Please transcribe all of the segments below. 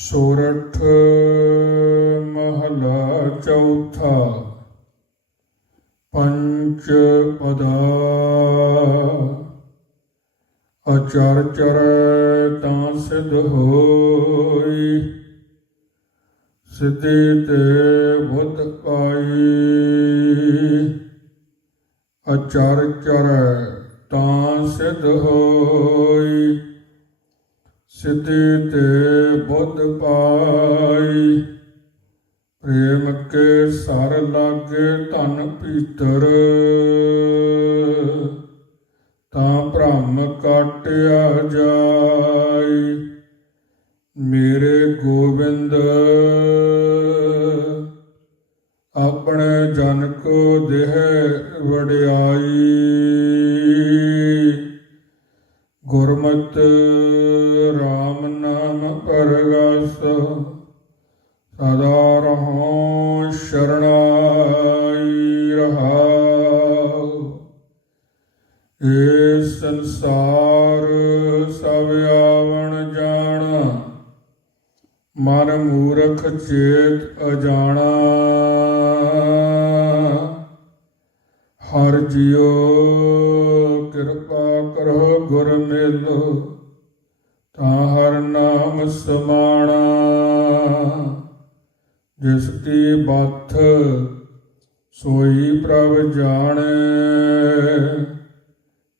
ਸੋਰਠ ਮਹਲਾ ਚੌਥਾ। ਪੰਚ ਪਦਾ। ਅਚਰ ਚਰ ਤਾਂ ਸਿਧ ਹੋਈ। ਸਿੱਧੀ ਤੇ ਬੁੱਧ ਪਾਈ। ਅਚਰ ਚਰ ਤਾਂ ਸਿਧ ਹੋਈ। ਸਿੱਧੀ ਤੇ ਬੁੱਧ ਪਾਈ। ਪ੍ਰੇਮ ਕੇ ਸਰ ਲਾਗੇ ਧਨ ਪੀਤਰ ਤਾਂ ਭ੍ਰਮ ਕਟਿਆ ਜਾਈ। ਮੇਰੇ ਗੋਬਿੰਦ, ਆਪਣੇ ਜਨ ਕੋ ਦੇਹ ਵਡਿਆਈ। ਗੁਰਮਤਿ RAM ਨਾਮ ਪਰਗਸ, ਸਦਾ ਰਹੋ ਸ਼ਰਣਾਈ ਰਹਾਉ। ਏ ਸੰਸਾਰ ਸਭ ਆਵਣ ਜਾਣਾ, ਮਨ ਮੂਰਖ ਚੇਤ ਅਜਾਣਾ। ਹਰ ਜਿਉ ਕਰੋ ਗੁਰ ਮਿਲੋ, ਤਾਂ ਹਰ ਨਾਮ ਸਮਾਣਾ। ਜਿਸ ਕੀ ਬਾਥ ਸੋਈ ਪ੍ਰਭ ਜਾਣੈ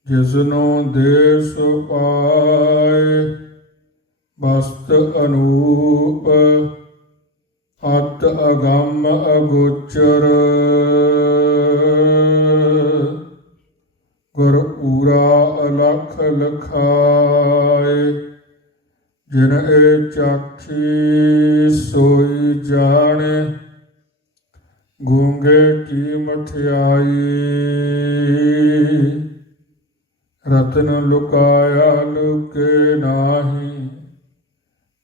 ਜਿਸ ਨੂੰ ਦੇ ਸੋ ਪਾਏ, ਬਸਤ ਅਨੂਪ, ਅਤ ਅਗੰਮ ਅਗੋਚਰ। ਗੁਰ ਪੂਰਾ ਅਲਖ ਲਖਾਏ, ਜਿਨ ਇਹ ਚਾਖੀ ਸੋਈ ਜਾਣੇ, ਗੂੰਗੇ ਕੀ ਮਠਿਆਈ ਰਤਨ ਲੁਕਾਇਆ ਲੁਕੇ ਨਾਹੀ,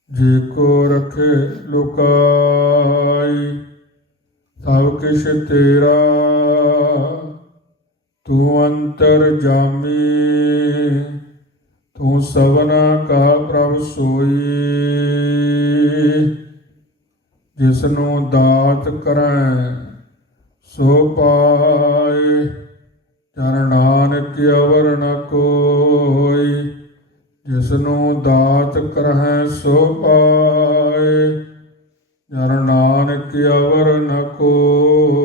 ਜੇ ਕੋ ਰਖੇ ਲੁਕਾਈ, ਸਭ ਕਿਛ ਤੇਰਾ ਤੂੰ ਅੰਤਰ ਜਾਮੀ, ਤੂੰ ਸਭਨਾ ਕਾ ਪ੍ਰਭ ਸੋਈ। ਜਿਸ ਨੂੰ ਦਾਤ ਕਰੈ, ਸੋ ਪਾਏ। ਜਨ ਕੀ ਅਵਰ ਨ ਕੋਈ ਜਿਸ ਨੂੰ ਦਾਤ ਕਰਹਿ ਸੋ ਪਾਏ। ਜਨ ਨਾਨਕ ਅਵਰ ਨ ਕੋਈ